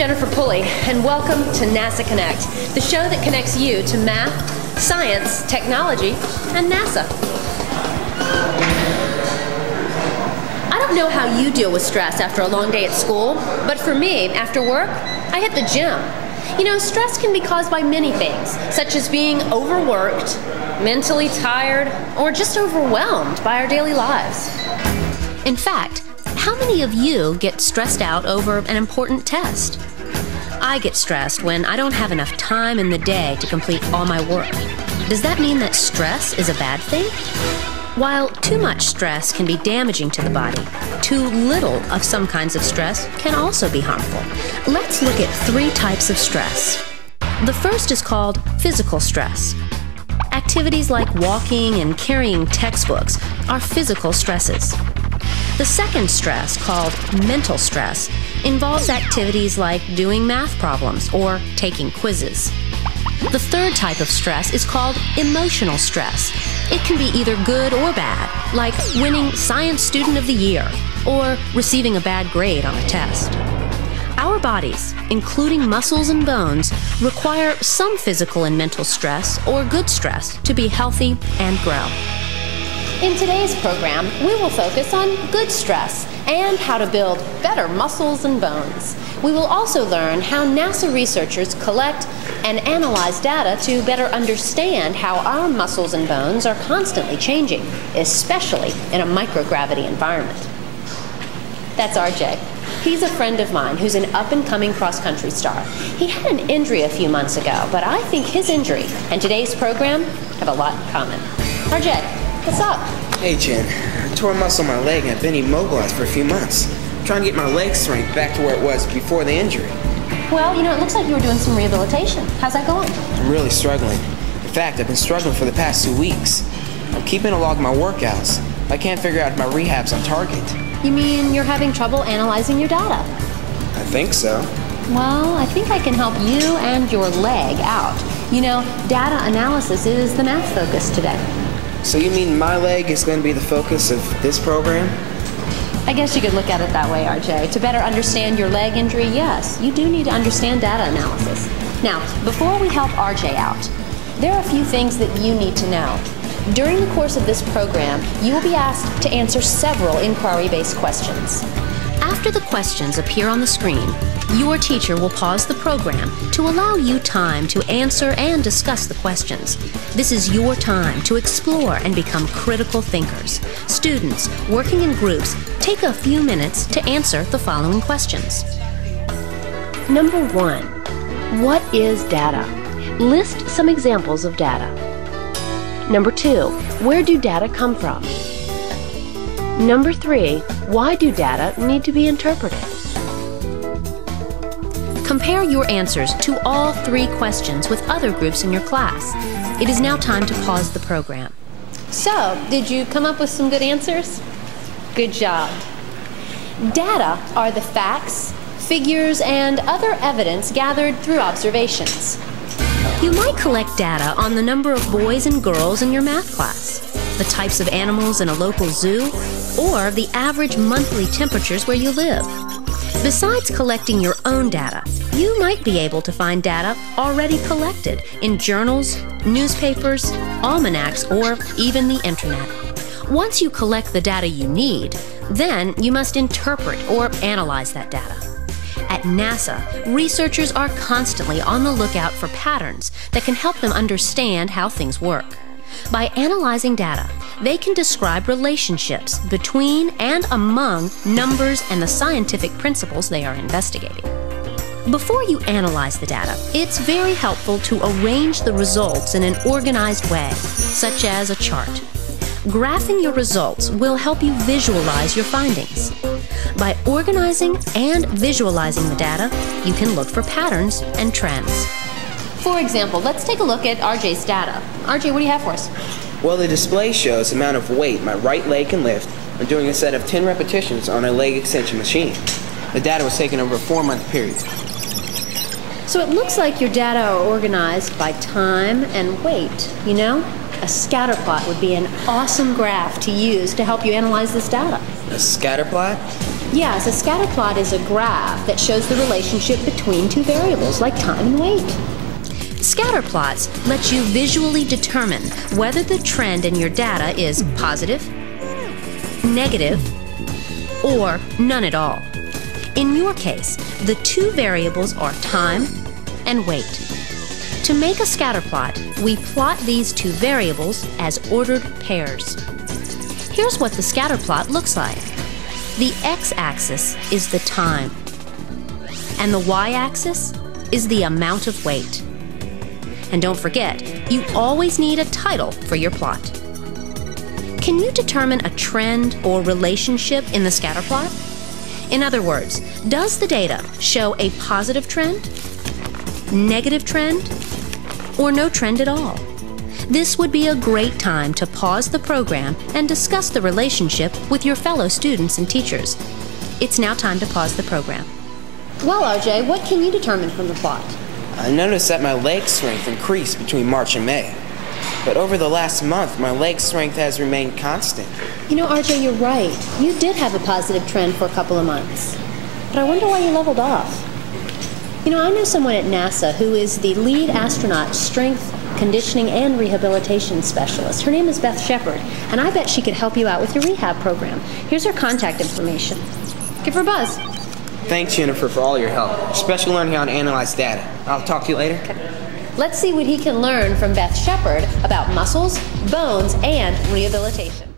Jennifer Pulley, and welcome to NASA Connect, the show that connects you to math, science, technology, and NASA. I don't know how you deal with stress after a long day at school, but for me, after work, I hit the gym. You know, stress can be caused by many things, such as being overworked, mentally tired, or just overwhelmed by our daily lives. In fact, how many of you get stressed out over an important test? I get stressed when I don't have enough time in the day to complete all my work. Does that mean that stress is a bad thing? While too much stress can be damaging to the body, too little of some kinds of stress can also be harmful. Let's look at 3 types of stress. The first is called physical stress. Activities like walking and carrying textbooks are physical stresses. The second stress, called mental stress, involves activities like doing math problems or taking quizzes. The third type of stress is called emotional stress. It can be either good or bad, like winning Science Student of the Year or receiving a bad grade on a test. Our bodies, including muscles and bones, require some physical and mental stress or good stress to be healthy and grow. In today's program, we will focus on good stress and how to build better muscles and bones. We will also learn how NASA researchers collect and analyze data to better understand how our muscles and bones are constantly changing, especially in a microgravity environment. That's RJ. He's a friend of mine who's an up-and-coming cross-country star. He had an injury a few months ago, but I think his injury and today's program have a lot in common. RJ, what's up? Hey, Jen. I tore a muscle in my leg and I've been immobilized for a few months. I'm trying to get my leg strength back to where it was before the injury. Well, you know, it looks like you were doing some rehabilitation. How's that going? I'm really struggling. In fact, I've been struggling for the past 2 weeks. I'm keeping a log of my workouts. I can't figure out if my rehab's on target. You mean you're having trouble analyzing your data? I think so. Well, I think I can help you and your leg out. You know, data analysis is the math focus today. So you mean my leg is going to be the focus of this program? I guess you could look at it that way, RJ. To better understand your leg injury, yes, you do need to understand data analysis. Now, before we help RJ out, there are a few things that you need to know. During the course of this program, you will be asked to answer several inquiry-based questions. After the questions appear on the screen, your teacher will pause the program to allow you time to answer and discuss the questions. This is your time to explore and become critical thinkers. Students working in groups, take a few minutes to answer the following questions. Number 1, what is data? List some examples of data. Number 2, where do data come from? Number 3, why do data need to be interpreted? Compare your answers to all 3 questions with other groups in your class. It is now time to pause the program. So, did you come up with some good answers? Good job. Data are the facts, figures, and other evidence gathered through observations. You might collect data on the number of boys and girls in your math class, the types of animals in a local zoo, or the average monthly temperatures where you live. Besides collecting your own data, you might be able to find data already collected in journals, newspapers, almanacs, or even the internet. Once you collect the data you need, then you must interpret or analyze that data. At NASA, researchers are constantly on the lookout for patterns that can help them understand how things work. By analyzing data, they can describe relationships between and among numbers and the scientific principles they are investigating. Before you analyze the data, it's very helpful to arrange the results in an organized way, such as a chart. Graphing your results will help you visualize your findings. By organizing and visualizing the data, you can look for patterns and trends. For example, let's take a look at RJ's data. RJ, what do you have for us? Well, the display shows the amount of weight my right leg can lift when doing a set of 10 repetitions on a leg extension machine. The data was taken over a 4-month period. So it looks like your data are organized by time and weight, you know? A scatter plot would be an awesome graph to use to help you analyze this data. A scatter plot? Yes, a scatter plot is a graph that shows the relationship between two variables like time and weight. Scatter plots let you visually determine whether the trend in your data is positive, negative, or none at all. In your case, the two variables are time and weight. To make a scatter plot, we plot these two variables as ordered pairs. Here's what the scatter plot looks like. The x-axis is the time, and the y-axis is the amount of weight. And don't forget, you always need a title for your plot. Can you determine a trend or relationship in the scatter plot? In other words, does the data show a positive trend, negative trend, or no trend at all? This would be a great time to pause the program and discuss the relationship with your fellow students and teachers. It's now time to pause the program. Well, RJ, what can you determine from the plot? I noticed that my leg strength increased between March and May. But over the last month, my leg strength has remained constant. You know, RJ, you're right. You did have a positive trend for a couple of months. But I wonder why you leveled off. You know, I know someone at NASA who is the lead astronaut strength, conditioning, and rehabilitation specialist. Her name is Beth Shepard, and I bet she could help you out with your rehab program. Here's her contact information. Give her a buzz. Thanks, Jennifer, for all your help, especially learning how to analyze data. I'll talk to you later. Okay. Let's see what he can learn from Beth Shepard about muscles, bones, and rehabilitation.